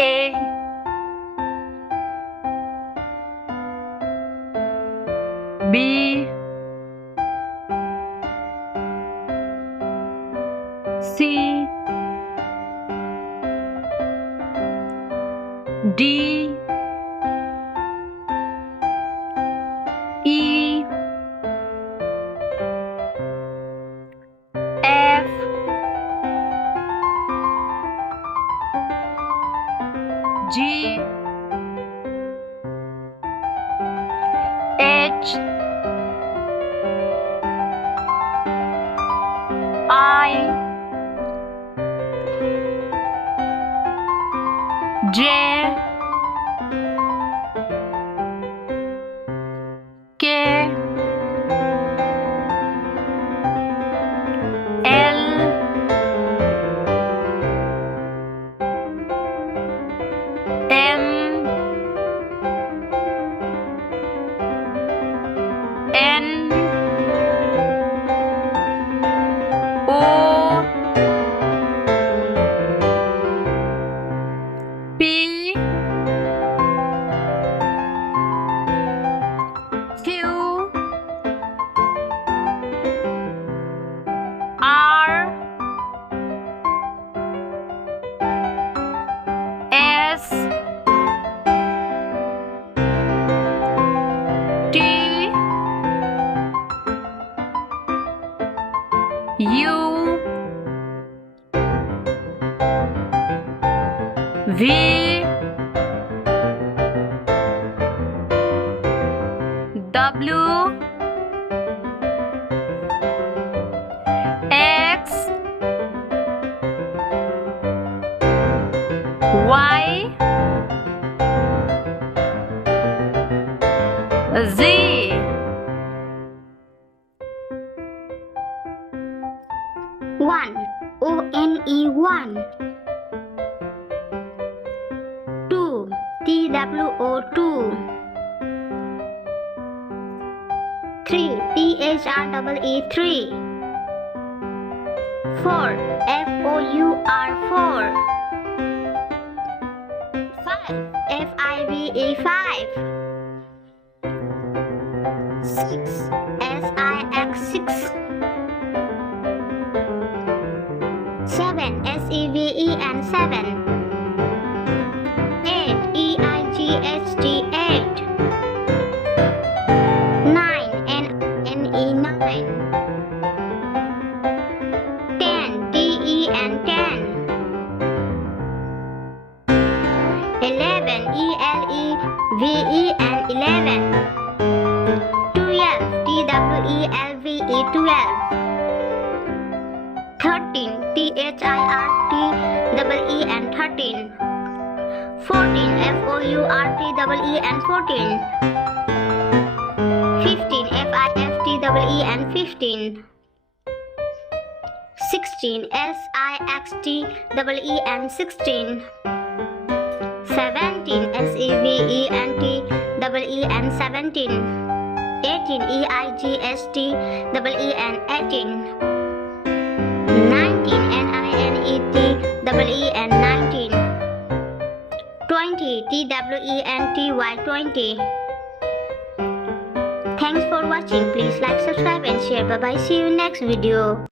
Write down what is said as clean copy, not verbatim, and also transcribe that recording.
A B C D E F G H I J K L M N O P Q R S T U V W X Y Z. One, one. Two, two. Three, three. Four, four. Five, five. Six, six. Seven, seven. Eight, eight. Nine, nine. 10, ten. 11, 11. 12, 12. 13, 13. 14, 14. 15, 15. 16, 16. 17, 17. 18, 18. 19, 19. 20, 20. Thanks for watching. Please like, subscribe and share. Bye bye. See you next video.